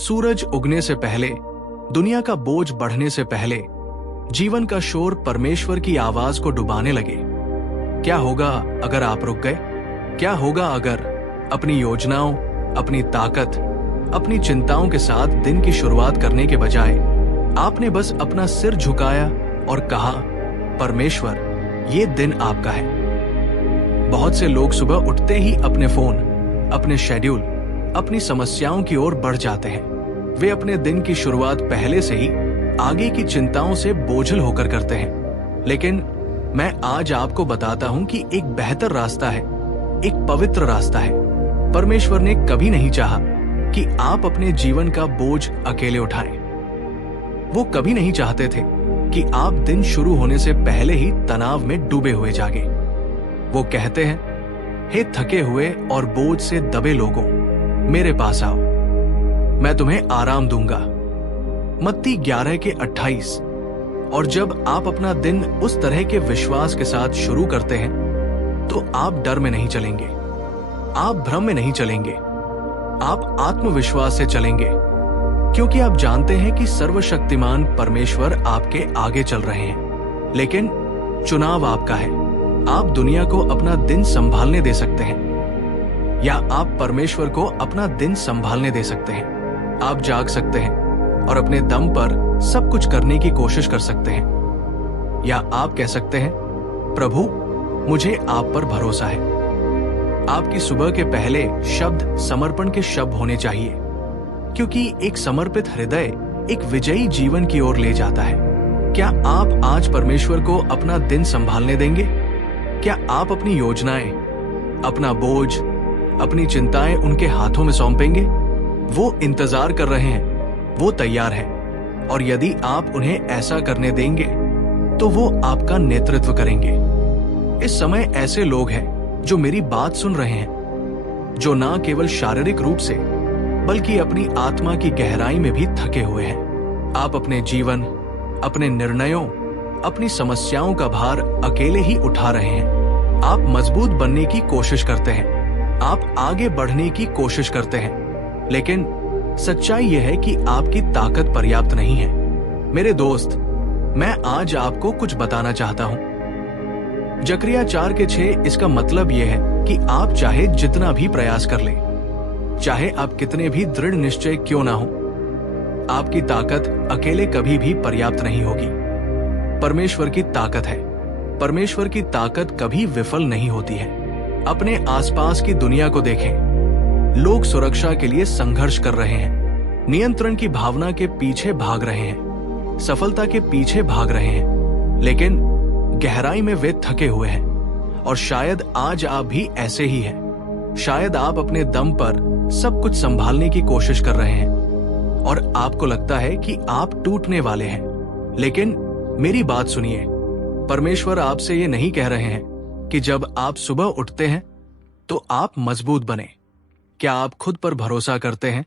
सूरज उगने से पहले, दुनिया का बोझ बढ़ने से पहले, जीवन का शोर परमेश्वर की आवाज को डुबाने लगे। क्या होगा अगर आप रुक गए? क्या होगा अगर अपनी योजनाओं, अपनी ताकत, अपनी चिंताओं के साथ दिन की शुरुआत करने के बजाय आपने बस अपना सिर झुकाया और कहा, परमेश्वर, ये दिन आपका है। बहुत से लोग सुबह उठते ही अपने फोन, अपने शेड्यूल, अपनी समस्याओं की ओर बढ़ जाते हैं। वे अपने दिन की शुरुआत पहले से ही आगे की चिंताओं से बोझल होकर करते हैं। लेकिन मैं आज आपको बताता हूं कि एक बेहतर रास्ता है, एक पवित्र रास्ता है। परमेश्वर ने कभी नहीं चाहा कि आप अपने जीवन का बोझ अकेले उठाएं। वो कभी नहीं चाहते थे कि आप दिन शुरू होने से पहले ही तनाव में डूबे हुए जागे। वो कहते हैं, हे थके हुए और बोझ से दबे लोगों, मेरे पास आओ, मैं तुम्हें आराम दूंगा। मत्ती 11:28। और जब आप अपना दिन उस तरह के विश्वास के साथ शुरू करते हैं तो आप डर में नहीं चलेंगे, आप भ्रम में नहीं चलेंगे, आप आत्मविश्वास से चलेंगे, क्योंकि आप जानते हैं कि सर्वशक्तिमान परमेश्वर आपके आगे चल रहे हैं। लेकिन चुनाव आपका है। आप दुनिया को अपना दिन संभालने दे सकते हैं या आप परमेश्वर को अपना दिन संभालने दे सकते हैं। आप जाग सकते हैं और अपने दम पर सब कुछ करने की कोशिश कर सकते हैं, या आप कह सकते हैं, प्रभु, मुझे आप पर भरोसा है। आपकी सुबह के पहले शब्द समर्पण के शब्द होने चाहिए, क्योंकि एक समर्पित हृदय एक विजयी जीवन की ओर ले जाता है। क्या आप आज परमेश्वर को अपना दिन संभालने देंगे? क्या आप अपनी योजनाएं, अपना बोझ, अपनी चिंताएं उनके हाथों में सौंपेंगे? वो इंतजार कर रहे हैं, वो तैयार हैं, और यदि आप उन्हें ऐसा करने देंगे तो वो आपका नेतृत्व करेंगे। इस समय ऐसे लोग हैं जो मेरी बात सुन रहे हैं, जो ना केवल शारीरिक रूप से बल्कि अपनी आत्मा की गहराई में भी थके हुए हैं। आप अपने जीवन, अपने निर्णयों, अपनी समस्याओं का भार अकेले ही उठा रहे हैं। आप मजबूत बनने की कोशिश करते हैं, आप आगे बढ़ने की कोशिश करते हैं, लेकिन सच्चाई यह है कि आपकी ताकत पर्याप्त नहीं है। मेरे दोस्त, मैं आज आपको कुछ बताना चाहता हूं। जकरिया 4:6 इसका मतलब यह है कि आप चाहे जितना भी प्रयास कर लें, चाहे आप कितने भी दृढ़ निश्चय क्यों ना हो, आपकी ताकत अकेले कभी भी पर्याप्त नहीं होगी। परमेश्वर की ताकत है। परमेश्वर की ताकत कभी विफल नहीं होती है। अपने आसपास की दुनिया को देखें। लोग सुरक्षा के लिए संघर्ष कर रहे हैं, नियंत्रण की भावना के पीछे भाग रहे हैं, सफलता के पीछे भाग रहे हैं, लेकिन गहराई में वे थके हुए हैं। और शायद आज आप भी ऐसे ही हैं। शायद आप अपने दम पर सब कुछ संभालने की कोशिश कर रहे हैं और आपको लगता है कि आप टूटने वाले हैं। लेकिन मेरी बात सुनिए, परमेश्वर आपसे ये नहीं कह रहे हैं कि जब आप सुबह उठते हैं तो आप मजबूत बने। क्या आप खुद पर भरोसा करते हैं,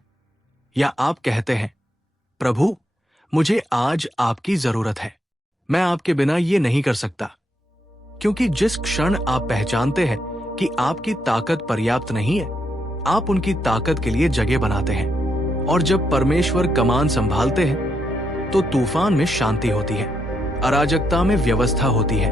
या आप कहते हैं, प्रभु, मुझे आज आपकी जरूरत है, मैं आपके बिना ये नहीं कर सकता? क्योंकि जिस क्षण आप पहचानते हैं कि आपकी ताकत पर्याप्त नहीं है, आप उनकी ताकत के लिए जगह बनाते हैं। और जब परमेश्वर कमान संभालते हैं तो तूफान में शांति होती है, अराजकता में व्यवस्था होती है,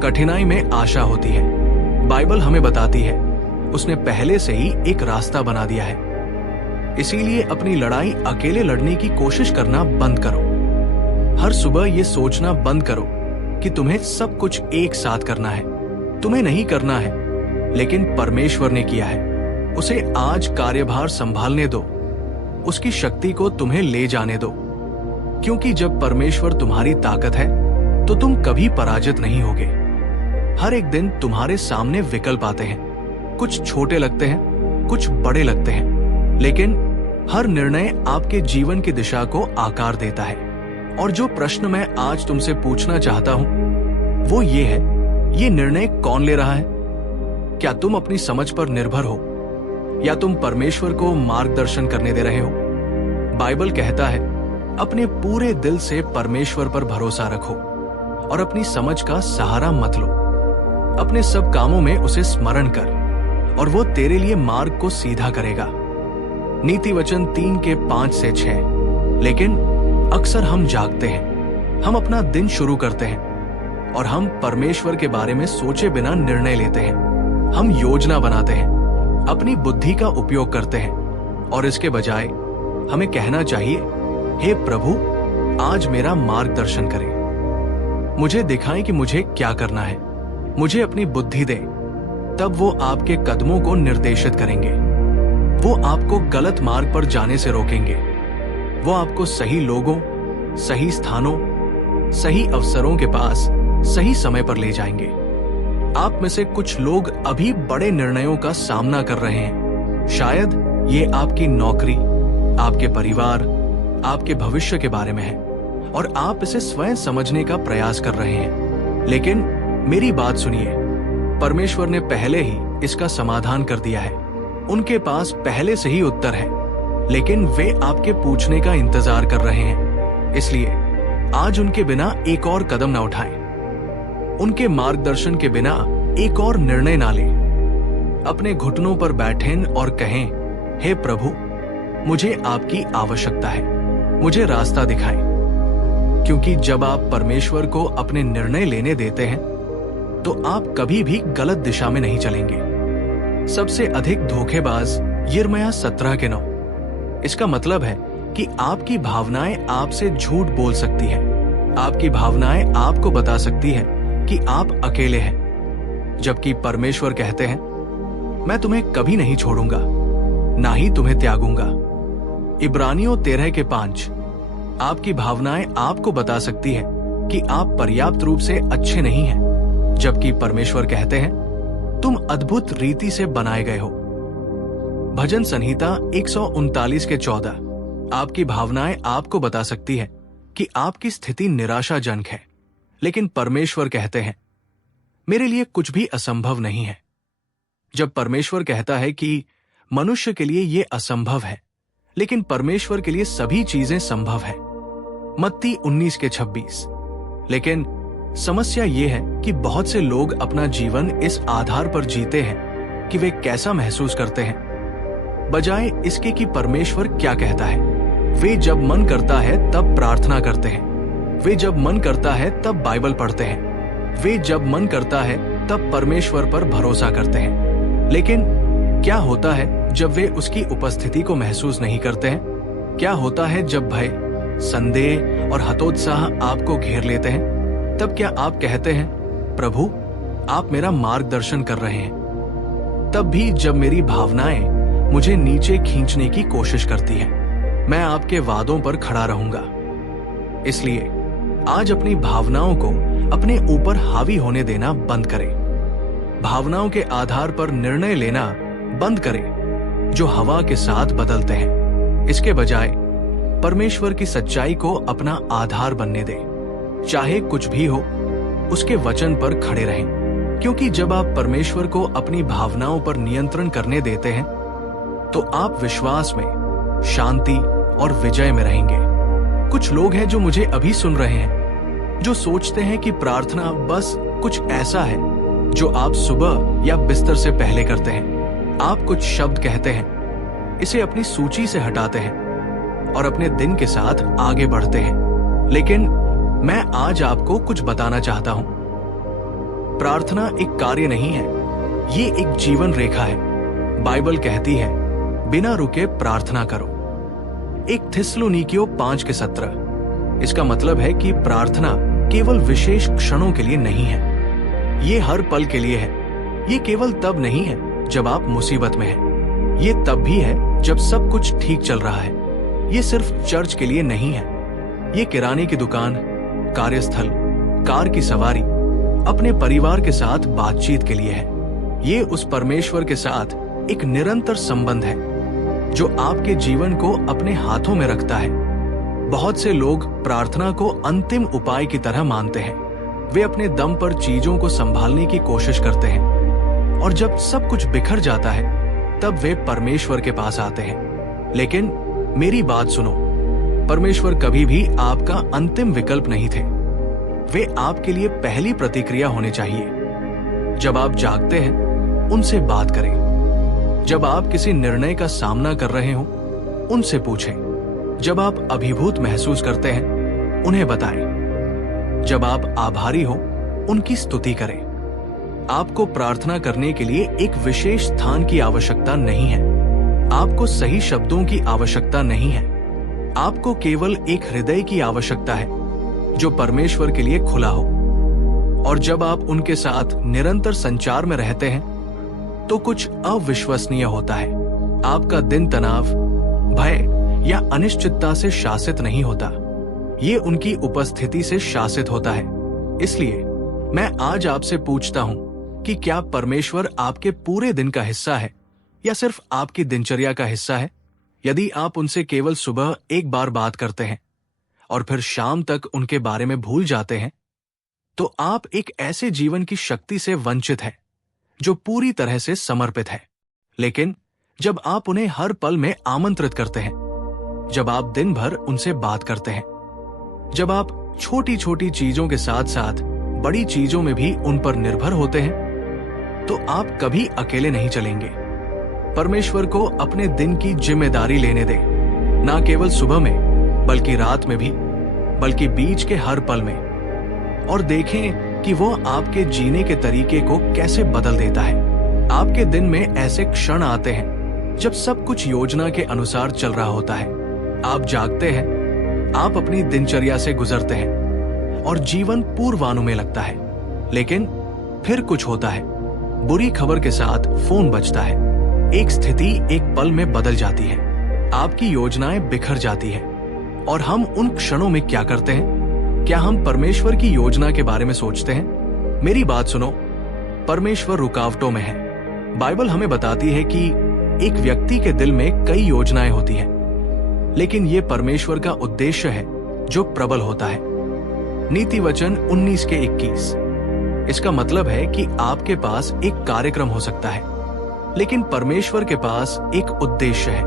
कठिनाई में आशा होती है। बाइबल हमें बताती है, उसने पहले से ही एक रास्ता बना दिया है। इसीलिए अपनी लड़ाई अकेले लड़ने की कोशिश करना बंद करो। हर सुबह ये सोचना बंद करो कि तुम्हें सब कुछ एक साथ करना है। तुम्हें नहीं करना है, लेकिन परमेश्वर ने किया है। उसे आज कार्यभार संभालने दो, उसकी शक्ति को तुम्हें ले जाने दो, क्योंकि जब परमेश्वर तुम्हारी ताकत है तो तुम कभी पराजित नहीं होगे। हर एक दिन तुम्हारे सामने विकल्प आते हैं। कुछ छोटे लगते हैं, कुछ बड़े लगते हैं, लेकिन हर निर्णय आपके जीवन की दिशा को आकार देता है। और जो प्रश्न मैं आज तुमसे पूछना चाहता हूं वो ये है, ये निर्णय कौन ले रहा है? क्या तुम अपनी समझ पर निर्भर हो, या तुम परमेश्वर को मार्गदर्शन करने दे रहे हो? बाइबल कहता है, अपने पूरे दिल से परमेश्वर पर भरोसा रखो और अपनी समझ का सहारा मत लो। अपने सब कामों में उसे स्मरण कर और वो तेरे लिए मार्ग को सीधा करेगा। नीति वचन 3 के 5 से 6। लेकिन अक्सर हम जागते हैं, हम अपना दिन शुरू करते हैं और हम परमेश्वर के बारे में सोचे बिना निर्णय लेते हैं। हम योजना बनाते हैं, अपनी बुद्धि का उपयोग करते हैं और इसके बजाय हमें कहना चाहिए, हे प्रभु, आज मेरा मार्गदर्शन करें। मुझे दिखाएं कि मुझे क्या करना है, मुझे अपनी बुद्धि दें। तब वो आपके कदमों को निर्देशित करेंगे। वो आपको गलत मार्ग पर जाने से रोकेंगे। वो आपको सही लोगों, सही स्थानों, सही अवसरों के पास सही समय पर ले जाएंगे। आप में से कुछ लोग अभी बड़े निर्णयों का सामना कर रहे हैं। शायद ये आपकी नौकरी, आपके परिवार, आपके भविष्य के बारे में है और आप इसे स्वयं समझने का प्रयास कर रहे हैं। लेकिन मेरी बात सुनिए, परमेश्वर ने पहले ही इसका समाधान कर दिया है। उनके पास पहले से ही उत्तर है, लेकिन वे आपके पूछने का इंतजार कर रहे हैं। इसलिए आज उनके बिना एक और कदम न उठाएं। उनके मार्गदर्शन के बिना एक और निर्णय ना लें। अपने घुटनों पर बैठें और कहें, हे प्रभु, मुझे आपकी आवश्यकता है, मुझे रास्ता दिखाएं। क्योंकि जब आप परमेश्वर को अपने निर्णय लेने देते हैं तो आप कभी भी गलत दिशा में नहीं चलेंगे। सबसे अधिक धोखेबाज यिर्मयाह 17 के 9। इसका मतलब है कि आपकी भावनाएं आपसे झूठ बोल सकती है। आपकी भावनाएं आपको बता सकती है कि आप अकेले हैं, जबकि परमेश्वर कहते हैं, मैं तुम्हें कभी नहीं छोड़ूंगा, ना ही तुम्हें त्यागूंगा। इब्रानियों 13 के 5। आपकी भावनाएं आपको बता सकती है कि आप पर्याप्त रूप से अच्छे नहीं हैं, जबकि परमेश्वर कहते हैं, तुम अद्भुत रीति से बनाए गए हो। भजन संहिता 139 के 14। आपकी भावनाएं आपको बता सकती है कि आपकी स्थिति निराशाजनक है, लेकिन परमेश्वर कहते हैं, मेरे लिए कुछ भी असंभव नहीं है। जब परमेश्वर कहता है कि मनुष्य के लिए यह असंभव है, लेकिन परमेश्वर के लिए सभी चीजें संभव है। मत्ती 19 के 26। लेकिन समस्या यह है कि बहुत से लोग अपना जीवन इस आधार पर जीते हैं कि वे कैसा महसूस करते हैं, बजाय इसके कि परमेश्वर क्या कहता है। वे जब मन करता है तब प्रार्थना करते हैं। वे जब मन करता है तब बाइबल पढ़ते हैं। वे जब मन करता है तब परमेश्वर पर भरोसा करते हैं। लेकिन क्या होता है जब वे उसकी उपस्थिति को महसूस नहीं करते हैं? क्या होता है जब भय, संदेह और हतोत्साह आपको घेर लेते हैं? तब क्या आप कहते हैं, प्रभु, आप मेरा मार्गदर्शन कर रहे हैं? तब भी जब मेरी भावनाएं मुझे नीचे खींचने की कोशिश करती हैं, मैं आपके वादों पर खड़ा रहूंगा। इसलिए आज अपनी भावनाओं को अपने ऊपर हावी होने देना बंद करें। भावनाओं के आधार पर निर्णय लेना बंद करें जो हवा के साथ बदलते हैं। इसके बजाय परमेश्वर की सच्चाई को अपना आधार बनने दें। चाहे कुछ भी हो, उसके वचन पर खड़े रहें, क्योंकि जब आप परमेश्वर को अपनी भावनाओं पर नियंत्रण करने देते हैं तो आप विश्वास में, शांति और विजय में रहेंगे। कुछ लोग हैं जो मुझे अभी सुन रहे हैं, जो सोचते हैं कि प्रार्थना बस कुछ ऐसा है जो आप सुबह या बिस्तर से पहले करते हैं। आप कुछ शब्द कहते हैं, इसे अपनी सूची से हटाते हैं और अपने दिन के साथ आगे बढ़ते हैं। लेकिन मैं आज आपको कुछ बताना चाहता हूं। प्रार्थना एक कार्य नहीं है, ये एक जीवन रेखा है। बाइबल कहती है, बिना रुके प्रार्थना करो। एक थिस्सलुनीकियों 5 के 17। इसका मतलब है कि प्रार्थना केवल विशेष क्षणों के लिए नहीं है, ये हर पल के लिए है। ये केवल तब नहीं है जब आप मुसीबत में हैं, ये तब भी है जब सब कुछ ठीक चल रहा है। ये सिर्फ चर्च के लिए नहीं है, ये किराने की दुकान, कार्यस्थल, कार की सवारी, अपने परिवार के साथ बातचीत के लिए है। ये उस परमेश्वर के साथ एक निरंतर संबंध है जो आपके जीवन को अपने हाथों में रखता है। बहुत से लोग प्रार्थना को अंतिम उपाय की तरह मानते हैं। वे अपने दम पर चीजों को संभालने की कोशिश करते हैं और जब सब कुछ बिखर जाता है तब वे परमेश्वर के पास आते हैं। लेकिन मेरी बात सुनो, परमेश्वर कभी भी आपका अंतिम विकल्प नहीं थे। वे आपके लिए पहली प्रतिक्रिया होने चाहिए। जब आप जागते हैं, उनसे बात करें। जब आप किसी निर्णय का सामना कर रहे हो, उनसे पूछें। जब आप अभिभूत महसूस करते हैं, उन्हें बताएं। जब आप आभारी हो, उनकी स्तुति करें। आपको प्रार्थना करने के लिए एक विशेष स्थान की आवश्यकता नहीं है। आपको सही शब्दों की आवश्यकता नहीं है। आपको केवल एक हृदय की आवश्यकता है जो परमेश्वर के लिए खुला हो। और जब आप उनके साथ निरंतर संचार में रहते हैं तो कुछ अविश्वसनीय होता है। आपका दिन तनाव, भय या अनिश्चितता से शासित नहीं होता। ये उनकी उपस्थिति से शासित होता है। इसलिए मैं आज आपसे पूछता हूं कि क्या परमेश्वर आपके पूरे दिन का हिस्सा है या सिर्फ आपकी दिनचर्या का हिस्सा है? यदि आप उनसे केवल सुबह एक बार बात करते हैं और फिर शाम तक उनके बारे में भूल जाते हैं, तो आप एक ऐसे जीवन की शक्ति से वंचित हैं जो पूरी तरह से समर्पित है। लेकिन जब आप उन्हें हर पल में आमंत्रित करते हैं, जब आप दिन भर उनसे बात करते हैं, जब आप छोटी छोटी चीजों के साथ साथ बड़ी चीजों में भी उन पर निर्भर होते हैं, तो आप कभी अकेले नहीं चलेंगे। परमेश्वर को अपने दिन की जिम्मेदारी लेने दें, ना केवल सुबह में बल्कि रात में भी, बल्कि बीच के हर पल में, और देखें कि वो आपके जीने के तरीके को कैसे बदल देता है। आपके दिन में ऐसे क्षण आते हैं जब सब कुछ योजना के अनुसार चल रहा होता है। आप जागते हैं, आप अपनी दिनचर्या से गुजरते हैं और जीवन पूर्वानुमेय लगता है। लेकिन फिर कुछ होता है। बुरी खबर के साथ फोन बजता है। एक स्थिति एक पल में बदल जाती है। आपकी योजनाएं बिखर जाती है। और हम उन क्षणों में क्या करते हैं? क्या हम परमेश्वर की योजना के बारे में सोचते हैं? मेरी बात सुनो, परमेश्वर रुकावटों में है। बाइबल हमें बताती है कि एक व्यक्ति के दिल में कई योजनाएं होती हैं, लेकिन ये परमेश्वर का उद्देश्य है जो प्रबल होता है। नीति वचन 19:21। इसका मतलब है कि आपके पास एक कार्यक्रम हो सकता है, लेकिन परमेश्वर के पास एक उद्देश्य है।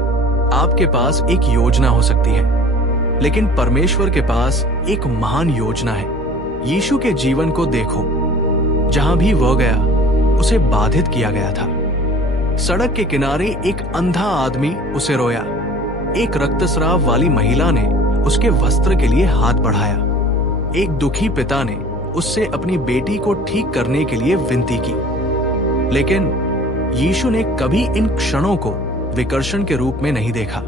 आपके पास एक योजना हो सकती है, लेकिन परमेश्वर के पास एक महान योजना है। यीशु के जीवन को देखो। जहां भी वह गया, उसे बाधित किया गया था। सड़क के किनारे एक अंधा आदमी उसे रोया। एक रक्तस्राव वाली महिला ने उसके वस्त्र के लिए हाथ बढ़ाया। एक दुखी पिता ने उससे अपनी बेटी को ठीक करने के लिए विनती की। लेकिन यीशु ने कभी इन क्षणों को विकर्षण के रूप में नहीं देखा।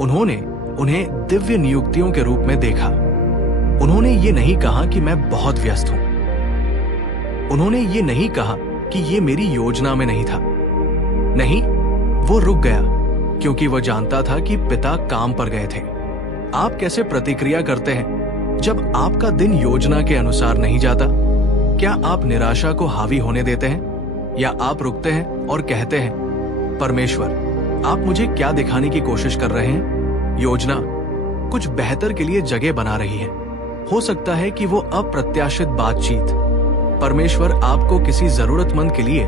उन्होंने उन्हें दिव्य नियुक्तियों के रूप में देखा। उन्होंने ये नहीं कहा कि मैं बहुत व्यस्त हूं। उन्होंने ये नहीं कहा कि ये मेरी योजना में नहीं था। नहीं, वो रुक गया क्योंकि वह जानता था कि पिता काम पर गए थे। आप कैसे प्रतिक्रिया करते हैं जब आपका दिन योजना के अनुसार नहीं जाता? क्या आप निराशा को हावी होने देते हैं, या आप रुकते हैं और कहते हैं, परमेश्वर, आप मुझे क्या दिखाने की कोशिश कर रहे हैं? योजना कुछ बेहतर के लिए जगह बना रही है। हो सकता है कि वो अप्रत्याशित बातचीत परमेश्वर आपको किसी जरूरतमंद के लिए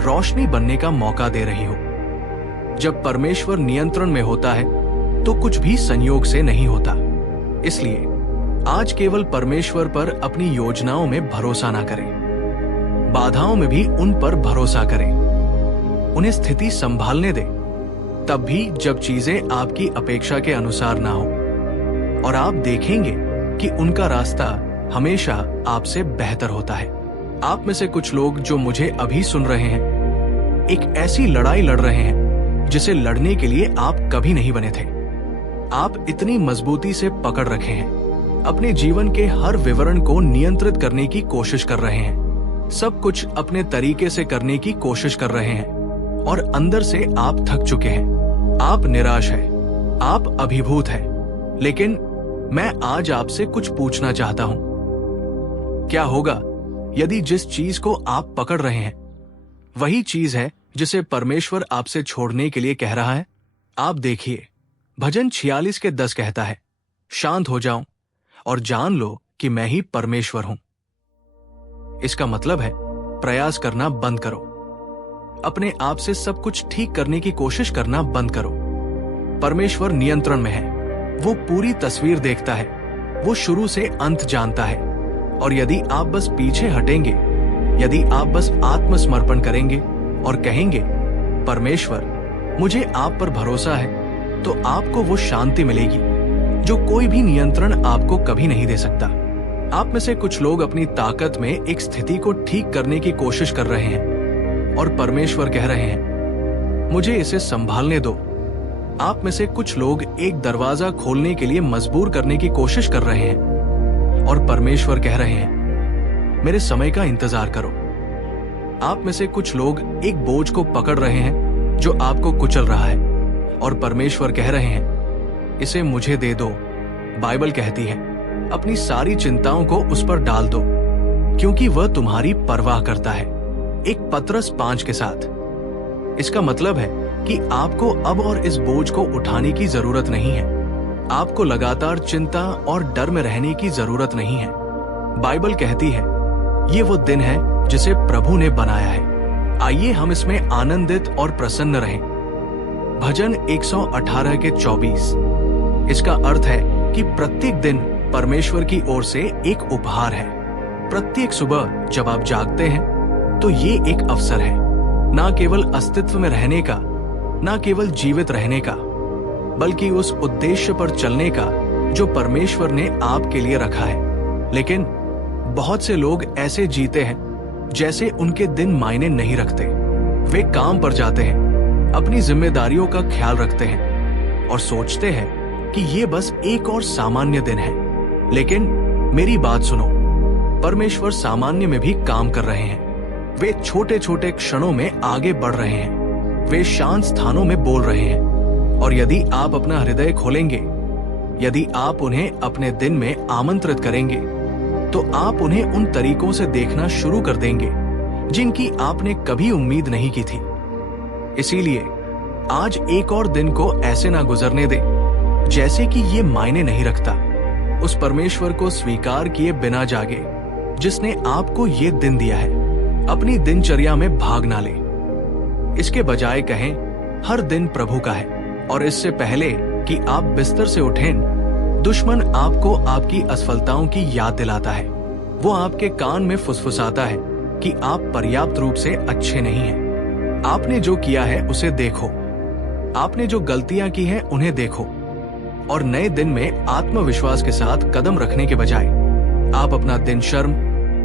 रोशनी बनने का मौका दे रही हो। जब परमेश्वर नियंत्रण में होता है तो कुछ भी संयोग से नहीं होता। इसलिए आज केवल परमेश्वर पर अपनी योजनाओं में भरोसा ना करें, बाधाओं में भी उन पर भरोसा करें। उन्हें स्थिति संभालने दें, तब भी जब चीजें आपकी अपेक्षा के अनुसार ना हो, और आप देखेंगे कि उनका रास्ता हमेशा आपसे बेहतर होता है। आप में से कुछ लोग जो मुझे अभी सुन रहे हैं, एक ऐसी लड़ाई लड़ रहे हैं जिसे लड़ने के लिए आप कभी नहीं बने थे। आप इतनी मजबूती से पकड़ रखे हैं, अपने जीवन के हर विवरण को नियंत्रित करने की कोशिश कर रहे हैं, सब कुछ अपने तरीके से करने की कोशिश कर रहे हैं, और अंदर से आप थक चुके हैं। आप निराश हैं, आप अभिभूत हैं। लेकिन मैं आज आपसे कुछ पूछना चाहता हूं। क्या होगा यदि जिस चीज को आप पकड़ रहे हैं वही चीज है जिसे परमेश्वर आपसे छोड़ने के लिए कह रहा है? आप देखिए, भजन 46:10 कहता है, शांत हो जाओ और जान लो कि मैं ही परमेश्वर हूं। इसका मतलब है प्रयास करना बंद करो, अपने आप से सब कुछ ठीक करने की कोशिश करना बंद करो। परमेश्वर नियंत्रण में है, वो पूरी तस्वीर देखता है, वो शुरू से अंत जानता है। और यदि आप बस पीछे हटेंगे, यदि आप बस आत्मसमर्पण करेंगे और कहेंगे, परमेश्वर, मुझे आप पर भरोसा है, तो आपको वो शांति मिलेगी जो कोई भी नियंत्रण आपको कभी नहीं दे सकता। आप में से कुछ लोग अपनी ताकत में एक स्थिति को ठीक करने की कोशिश कर रहे हैं और परमेश्वर कह रहे हैं, मुझे इसे संभालने दो। आप में से कुछ लोग एक दरवाजा खोलने के लिए मजबूर करने की कोशिश कर रहे हैं और परमेश्वर कह रहे हैं, मेरे समय का इंतजार करो। आप में से कुछ लोग एक बोझ को पकड़ रहे हैं जो आपको कुचल रहा है और परमेश्वर कह रहे हैं, इसे मुझे दे दो। बाइबल कहती है, अपनी सारी चिंताओं को उस पर डाल दो क्योंकि वह तुम्हारी परवाह करता है। एक पतरस 5 के साथ। इसका मतलब है कि आपको अब और इस बोझ को उठाने की जरूरत नहीं है। आपको लगातार चिंता और डर में रहने की जरूरत नहीं है। बाइबल कहती है, ये वो दिन है जिसे प्रभु ने बनाया है, आइए हम इसमें आनंदित और प्रसन्न रहें। भजन 118 के 24। इसका अर्थ है कि प्रत्येक दिन परमेश्वर की ओर से एक उपहार है। प्रत्येक सुबह जब आप जागते हैं तो ये एक अवसर है, ना केवल अस्तित्व में रहने का, ना केवल जीवित रहने का, बल्कि उस उद्देश्य पर चलने का जो परमेश्वर ने आपके लिए रखा है। लेकिन बहुत से लोग ऐसे जीते हैं जैसे उनके दिन मायने नहीं रखते। वे काम पर जाते हैं, अपनी जिम्मेदारियों का ख्याल रखते हैं और सोचते हैं कि ये बस एक और सामान्य दिन है। लेकिन मेरी बात सुनो, परमेश्वर सामान्य में भी काम कर रहे हैं। वे छोटे छोटे क्षणों में आगे बढ़ रहे हैं, वे शांत स्थानों में बोल रहे हैं। और यदि आप अपना हृदय खोलेंगे, यदि आप उन्हें अपने दिन में आमंत्रित करेंगे, तो आप उन्हें उन तरीकों से देखना शुरू कर देंगे जिनकी आपने कभी उम्मीद नहीं की थी। इसीलिए आज एक और दिन को ऐसे ना गुजरने दे जैसे कि ये मायने नहीं रखता। उस परमेश्वर को स्वीकार किए बिना जागे जिसने आपको ये दिन दिया है। अपनी दिनचर्या में भाग ना ले, इसके बजाय कहें, हर दिन प्रभु का है। और इससे पहले कि आप बिस्तर से उठें, दुश्मन आपको आपकी असफलताओं की याद दिलाता है। वो आपके कान में फुसफुसाता है कि आप पर्याप्त रूप से अच्छे नहीं हैं। आपने जो किया है उसे देखो, आपने जो गलतियां की हैं उन्हें देखो, और नए दिन में आत्मविश्वास के साथ कदम रखने के बजाय आप अपना दिन शर्म,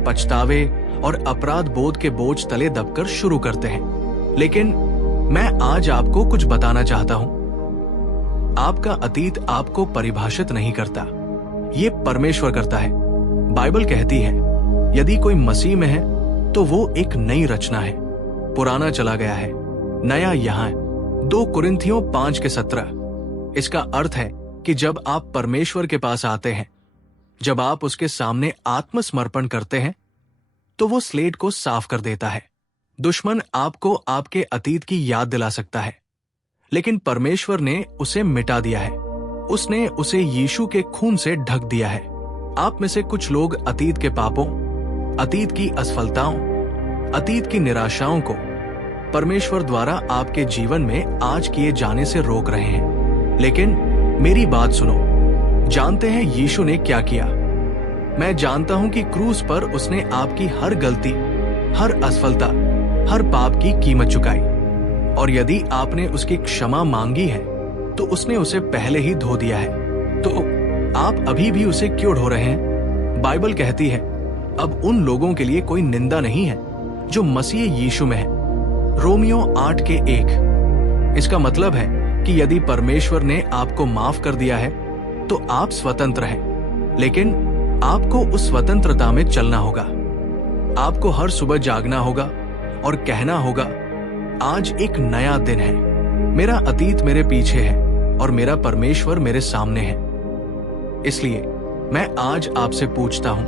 पछतावे और अपराध बोध के बोझ तले दबकर शुरू करते हैं। लेकिन मैं आज आपको कुछ बताना चाहता हूं। आपका अतीत आपको परिभाषित नहीं करता, ये परमेश्वर करता है। बाइबल कहती है, यदि कोई मसीह में है तो वो एक नई रचना है, पुराना चला गया है, नया यहाँ है। 2 कुरिन्थियों 5 के 17। इसका अर्थ है कि जब आप परमेश्वर के पास आते हैं, जब आप उसके सामने आत्मसमर्पण करते हैं, तो वो स्लेट को साफ कर देता है। दुश्मन आपको आपके अतीत की याद दिला सकता है, लेकिन परमेश्वर ने उसे मिटा दिया है। उसने उसे यीशु के खून से ढक दिया है। आप में से कुछ लोग अतीत के पापों, अतीत की असफलताओं, अतीत की निराशाओं को परमेश्वर द्वारा आपके जीवन में आज किए जाने से रोक रहे हैं। लेकिन मेरी बात सुनो, जानते हैं यीशु ने क्या किया? मैं जानता हूं कि क्रूस पर उसने आपकी हर गलती, हर असफलता, हर पाप की कीमत चुकाई। और यदि आपने उसकी क्षमा मांगी है तो उसने उसे पहले ही धो दिया है। तो आप अभी भी उसे क्यों ढो रहे हैं? बाइबल कहती है, अब उन लोगों के लिए कोई निंदा नहीं है जो मसीह यीशु में है। रोमियो 8 के 1। इसका मतलब है कि यदि परमेश्वर ने आपको माफ कर दिया है तो आप स्वतंत्र हैं, लेकिन आपको उस स्वतंत्रता में चलना होगा। आपको हर सुबह जागना होगा और कहना होगा, आज एक नया दिन है, मेरा अतीत मेरे पीछे है और मेरा परमेश्वर मेरे सामने है। इसलिए मैं आज आपसे पूछता हूं,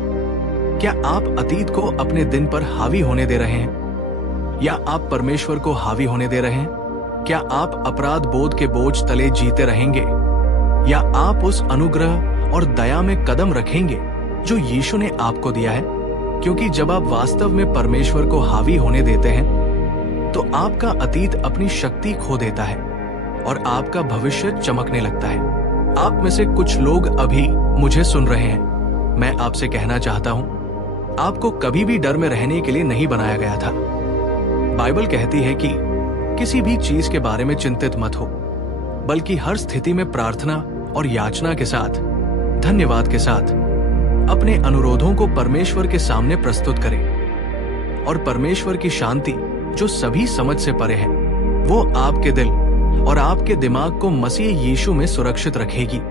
क्या आप अतीत को अपने दिन पर हावी होने दे रहे हैं या आप परमेश्वर को हावी होने दे रहे हैं? क्या आप अपराध बोध के बोझ तले जीते रहेंगे या आप उस अनुग्रह और दया में कदम रखेंगे जो यीशु ने आपको दिया है? क्योंकि जब आप वास्तव में परमेश्वर को हावी होने देते हैं तो आपका अतीत अपनी शक्ति खो देता है और आपका भविष्य चमकने लगता है। आप में से कुछ लोग अभी मुझे सुन रहे हैं। मैं आपसे कहना चाहता हूं, आपको कभी भी डर में रहने के लिए नहीं बनाया गया था। बाइबल कहती है कि किसी भी चीज के बारे में चिंतित मत हो, बल्कि हर स्थिति में प्रार्थना और याचना के साथ, धन्यवाद के साथ अपने अनुरोधों को परमेश्वर के सामने प्रस्तुत करें। और परमेश्वर की शांति, जो सभी समझ से परे है, वो आपके दिल और आपके दिमाग को मसीह यीशु में सुरक्षित रखेगी।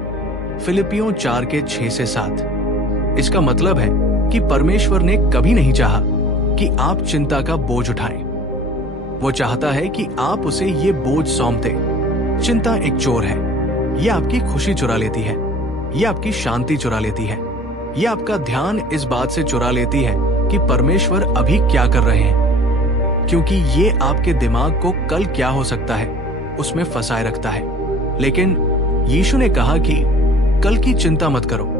फिलिपियों 4:6-7। इसका मतलब है कि परमेश्वर ने कभी नहीं चाहा कि आप चिंता का बोझ उठाएं। वो चाहता है कि आप उसे ये बोझ सौंप दें। चिंता एक चोर है। ये आपकी खुशी चुरा लेती है, ये आपकी शांति चुरा लेती है, ये आपका ध्यान इस बात से चुरा लेती है कि परमेश्वर अभी क्या कर रहे हैं, क्योंकि ये आपके दिमाग को कल क्या हो सकता है उसमें फंसाए रखता है। लेकिन यीशु ने कहा कि कल की चिंता मत करो,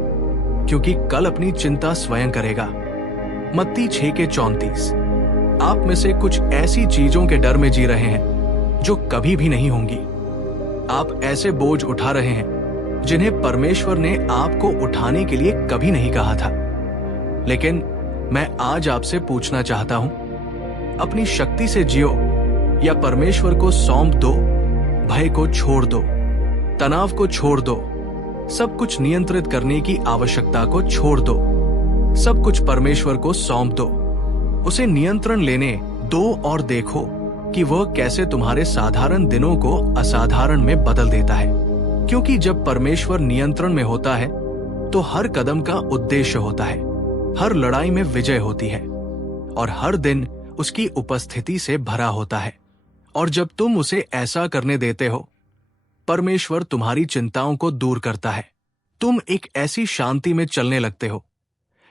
क्योंकि कल अपनी चिंता स्वयं करेगा। मत्ती 6:34। आप में से कुछ ऐसी चीजों के डर में जी रहे हैं जो कभी भी नहीं होंगी। आप ऐसे बोझ उठा रहे हैं जिन्हें परमेश्वर ने आपको उठाने के लिए कभी नहीं कहा था। लेकिन मैं आज आपसे पूछना चाहता हूं, अपनी शक्ति से जियो या परमेश्वर को सौंप दो। भय को छोड़ दो, तनाव को छोड़ दो, सब कुछ नियंत्रित करने की आवश्यकता को छोड़ दो। सब कुछ परमेश्वर को सौंप दो, उसे नियंत्रण लेने दो और देखो कि वह कैसे तुम्हारे साधारण दिनों को असाधारण में बदल देता है। क्योंकि जब परमेश्वर नियंत्रण में होता है तो हर कदम का उद्देश्य होता है, हर लड़ाई में विजय होती है और हर दिन उसकी उपस्थिति से भरा होता है। और जब तुम उसे ऐसा करने देते हो, परमेश्वर तुम्हारी चिंताओं को दूर करता है। तुम एक ऐसी शांति में चलने लगते हो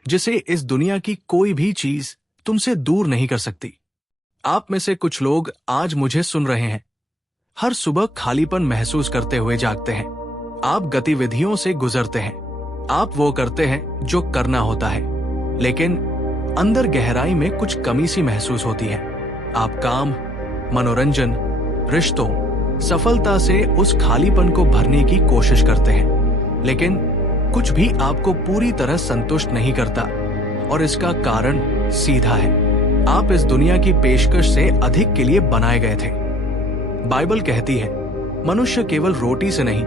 जिसे इस दुनिया की कोई भी चीज तुमसे दूर नहीं कर सकती। आप में से कुछ लोग आज मुझे सुन रहे हैं, हर सुबह खालीपन महसूस करते हुए जागते हैं। आप गतिविधियों से गुजरते हैं, आप वो करते हैं जो करना होता है, लेकिन अंदर गहराई में कुछ कमी सी महसूस होती है। आप काम, मनोरंजन, रिश्तों, सफलता से उस खालीपन को भरने की कोशिश करते हैं, लेकिन कुछ भी आपको पूरी तरह संतुष्ट नहीं करता। और इसका कारण सीधा है, आप इस दुनिया की पेशकश से अधिक के लिए बनाए गए थे। बाइबल कहती है, मनुष्य केवल रोटी से नहीं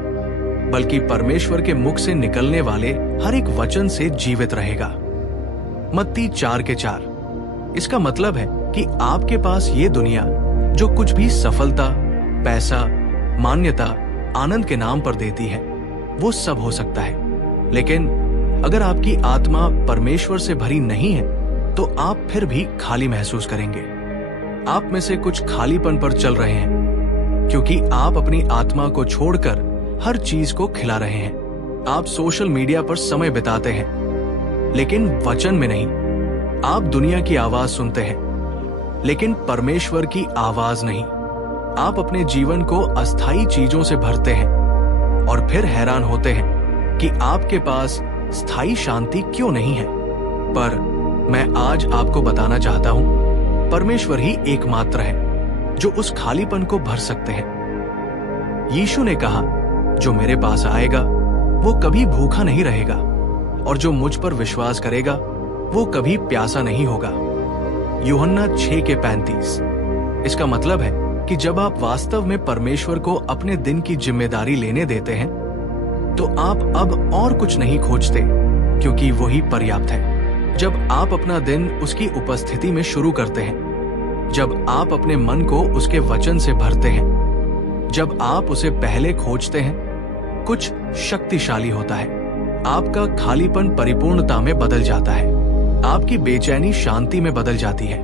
बल्कि परमेश्वर के मुख से निकलने वाले हर एक वचन से जीवित रहेगा। मत्ती 4:4। इसका मतलब है कि आपके पास ये दुनिया जो कुछ भी सफलता, पैसा, मान्यता, आनंद के नाम पर देती है, वो सब हो सकता है, लेकिन अगर आपकी आत्मा परमेश्वर से भरी नहीं है तो आप फिर भी खाली महसूस करेंगे। आप में से कुछ खालीपन पर चल रहे हैं क्योंकि आप अपनी आत्मा को छोड़कर हर चीज को खिला रहे हैं। आप सोशल मीडिया पर समय बिताते हैं लेकिन वचन में नहीं। आप दुनिया की आवाज सुनते हैं लेकिन परमेश्वर की आवाज नहीं। आप अपने जीवन को अस्थायी चीजों से भरते हैं और फिर हैरान होते हैं कि आपके पास स्थायी शांति क्यों नहीं है। पर मैं आज आपको बताना चाहता हूं, परमेश्वर ही एकमात्र है जो उस खालीपन को भर सकते हैं। यीशु ने कहा, जो मेरे पास आएगा वो कभी भूखा नहीं रहेगा और जो मुझ पर विश्वास करेगा वो कभी प्यासा नहीं होगा। यूहन्ना 6:35। इसका मतलब है कि जब आप वास्तव में परमेश्वर को अपने दिन की जिम्मेदारी लेने देते हैं तो आप अब और कुछ नहीं खोजते, क्योंकि वही पर्याप्त है। जब आप अपना दिन उसकी उपस्थिति में शुरू करते हैं, जब आप अपने मन को उसके वचन से भरते हैं, जब आप उसे पहले खोजते हैं, कुछ शक्तिशाली होता है। आपका खालीपन परिपूर्णता में बदल जाता है, आपकी बेचैनी शांति में बदल जाती है,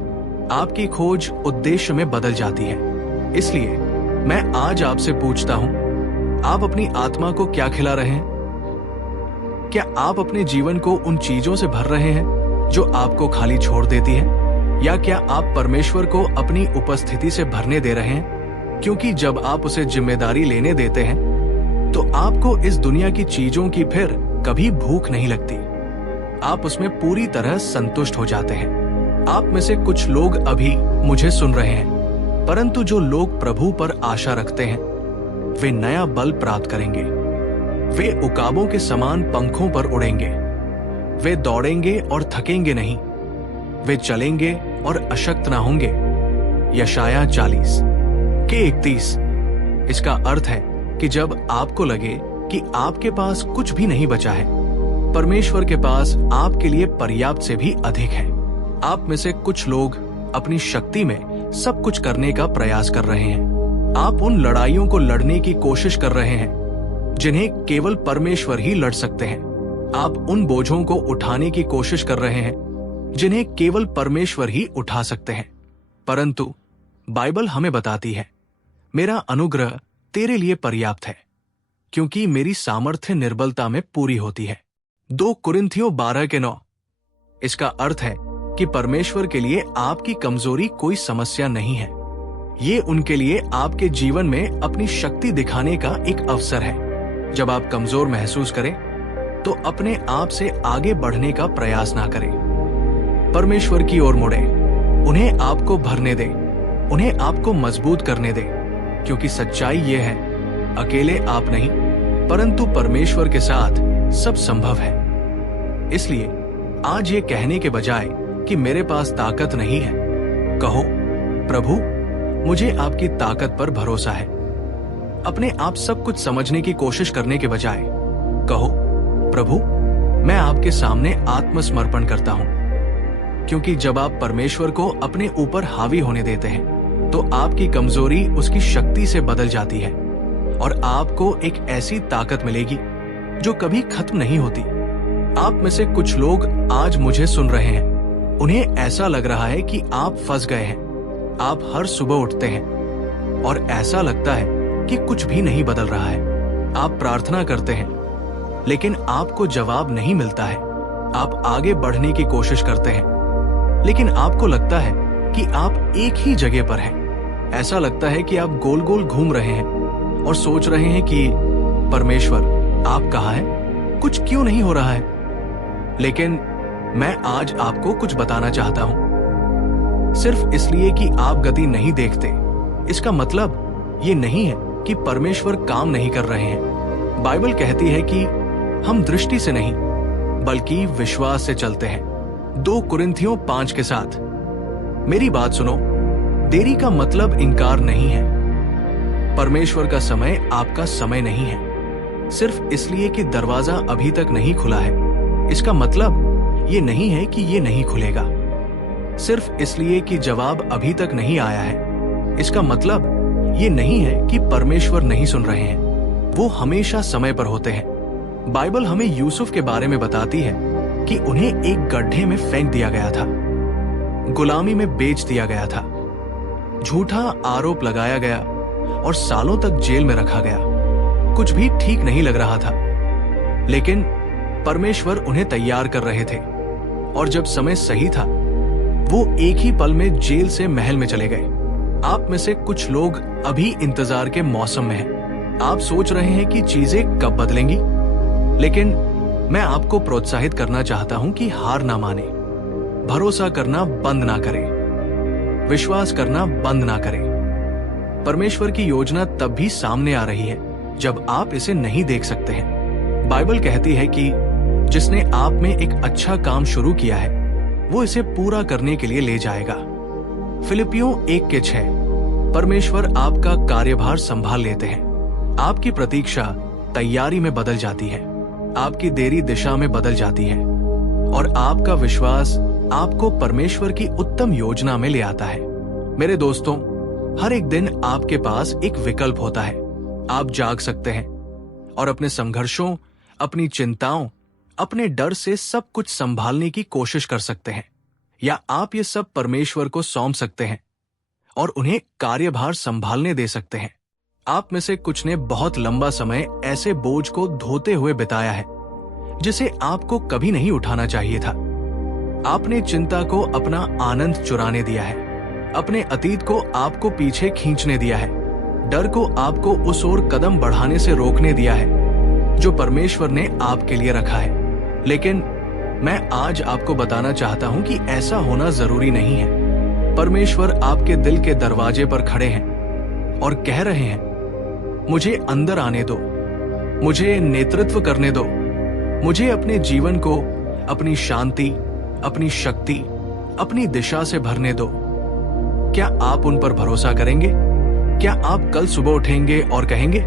आपकी खोज उद्देश्य में बदल जाती है। इसलिए मैं आज आपसे पूछता हूं, आप अपनी आत्मा को क्या खिला रहे हैं? क्या आप अपने जीवन को उन चीजों से भर रहे हैं जो आपको खाली छोड़ देती है, या क्या आप परमेश्वर को अपनी उपस्थिति से भरने दे रहे हैं? क्योंकि जब आप उसे जिम्मेदारी लेने देते हैं तो आपको इस दुनिया की चीजों की फिर कभी भूख नहीं लगती। आप उसमें पूरी तरह संतुष्ट हो जाते हैं। आप में से कुछ लोग अभी मुझे सुन रहे हैं, परंतु जो लोग प्रभु पर आशा रखते हैं वे नया बल प्राप्त करेंगे। वे उकाबों के समान पंखों पर उड़ेंगे। वे दौड़ेंगे और थकेंगे नहीं, वे चलेंगे और अशक्त ना होंगे। यशाया 40:31। इसका अर्थ है कि जब आपको लगे कि आपके पास कुछ भी नहीं बचा है, परमेश्वर के पास आपके लिए पर्याप्त से भी अधिक है। आप में से कुछ लोग अपनी शक्ति में सब कुछ करने का प्रयास कर रहे हैं। आप उन लड़ाइयों को लड़ने की कोशिश कर रहे हैं जिन्हें केवल परमेश्वर ही लड़ सकते हैं। आप उन बोझों को उठाने की कोशिश कर रहे हैं जिन्हें केवल परमेश्वर ही उठा सकते हैं। परंतु बाइबल हमें बताती है, मेरा अनुग्रह तेरे लिए पर्याप्त है, क्योंकि मेरी सामर्थ्य निर्बलता में पूरी होती है। 2 कुरिन्थियों 12:9। इसका अर्थ है कि परमेश्वर के लिए आपकी कमजोरी कोई समस्या नहीं है। ये उनके लिए आपके जीवन में अपनी शक्ति दिखाने का एक अवसर है। जब आप कमजोर महसूस करें तो अपने आप से आगे बढ़ने का प्रयास ना करें। परमेश्वर की ओर मुड़े, उन्हें आपको भरने दे, उन्हें आपको मजबूत करने दे, क्योंकि सच्चाई ये है, अकेले आप नहीं परंतु परमेश्वर के साथ सब संभव है। इसलिए आज ये कहने के बजाय कि मेरे पास ताकत नहीं है, कहो, प्रभु मुझे आपकी ताकत पर भरोसा है। अपने आप सब कुछ समझने की कोशिश करने के बजाय कहो, प्रभु मैं आपके सामने आत्मसमर्पण करता हूं, क्योंकि जब आप परमेश्वर को अपने ऊपर हावी होने देते हैं तो आपकी कमजोरी उसकी शक्ति से बदल जाती है और आपको एक ऐसी ताकत मिलेगी जो कभी खत्म नहीं होती। आप में से कुछ लोग आज मुझे सुन रहे हैं, उन्हें ऐसा लग रहा है कि आप फंस गए हैं। आप हर सुबह उठते हैं और ऐसा लगता है कि कुछ भी नहीं बदल रहा है। आप प्रार्थना करते हैं लेकिन आपको जवाब नहीं मिलता है। आप आगे बढ़ने की कोशिश करते हैं लेकिन आपको लगता है कि आप एक ही जगह पर हैं। ऐसा लगता है कि आप गोल गोल घूम रहे हैं और सोच रहे हैं कि परमेश्वर आप कहाँ हैं? कुछ क्यों नहीं हो रहा है? लेकिन मैं आज आपको कुछ बताना चाहता हूं। सिर्फ इसलिए कि आप गति नहीं देखते, इसका मतलब ये नहीं है कि परमेश्वर काम नहीं कर रहे हैं। बाइबल कहती है कि हम दृष्टि से नहीं बल्कि विश्वास से चलते हैं। 2 कुरिन्थियों 5 के साथ। मेरी बात सुनो, देरी का मतलब इनकार नहीं है। परमेश्वर का समय आपका समय नहीं है। सिर्फ इसलिए कि दरवाजा अभी तक नहीं खुला है, इसका मतलब ये नहीं है कि ये नहीं खुलेगा। सिर्फ इसलिए कि जवाब अभी तक नहीं आया है, इसका मतलब ये नहीं है कि परमेश्वर नहीं सुन रहे हैं। वो हमेशा समय पर होते हैं। बाइबल हमें यूसुफ के बारे में बताती है कि उन्हें एक गड्ढे में फेंक दिया गया था, गुलामी में बेच दिया गया था, झूठा आरोप लगाया गया और सालों तक जेल में रखा गया। कुछ भी ठीक नहीं लग रहा था, लेकिन परमेश्वर उन्हें तैयार कर रहे थे और जब समय सही था वो एक ही पल में जेल से महल में चले गए। आप में से कुछ लोग अभी इंतजार के मौसम में हैं। आप सोच रहे हैं कि चीजें कब बदलेंगी, लेकिन मैं आपको प्रोत्साहित करना चाहता हूं कि हार ना माने, भरोसा करना बंद ना करें, विश्वास करना बंद ना करें। परमेश्वर की योजना तब भी सामने आ रही है जब आप इसे नहीं देख सकते हैं। बाइबल कहती है कि जिसने आप में एक अच्छा काम शुरू किया है वो इसे पूरा करने के लिए ले जाएगा। फिलिपियों 1:6। परमेश्वर आपका कार्यभार संभाल लेते हैं। आपकी प्रतीक्षा तैयारी में बदल जाती है, आपकी देरी दिशा में बदल जाती है और आपका विश्वास आपको परमेश्वर की उत्तम योजना में ले आता है। मेरे दोस्तों, हर एक दिन आपके पास एक विकल्प होता है। आप जाग सकते हैं और अपने संघर्षों, अपनी चिंताओं, अपने डर से सब कुछ संभालने की कोशिश कर सकते हैं, या आप ये सब परमेश्वर को सौंप सकते हैं और उन्हें कार्यभार संभालने दे सकते हैं। आप में से कुछ ने बहुत लंबा समय ऐसे बोझ को धोते हुए बिताया है जिसे आपको कभी नहीं उठाना चाहिए था। आपने चिंता को अपना आनंद चुराने दिया है, अपने अतीत को आपको पीछे खींचने दिया है, डर को आपको उस ओर कदम बढ़ाने से रोकने दिया है जो परमेश्वर ने आपके लिए रखा है। लेकिन मैं आज आपको बताना चाहता हूं कि ऐसा होना जरूरी नहीं है। परमेश्वर आपके दिल के दरवाजे पर खड़े हैं और कह रहे हैं, मुझे अंदर आने दो, मुझे नेतृत्व करने दो, मुझे अपने जीवन को अपनी शांति, अपनी शक्ति, अपनी दिशा से भरने दो। क्या आप उन पर भरोसा करेंगे? क्या आप कल सुबह उठेंगे और कहेंगे,